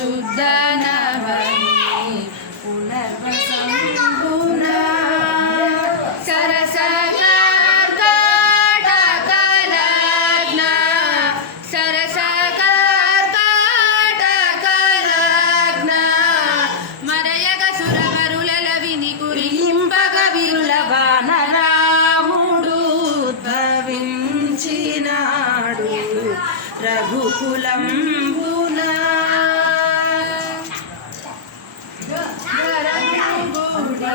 शुद्ध नवमी पुनर्वसम्भुना सरसकर्काटकलग्ना सरसकर्काटकलग्ना మరయగ సురవరుల విని కురింపగ విరుల వానరాముడు ఉద్భవించినాడు రఘుకులంబు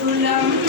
Shulam.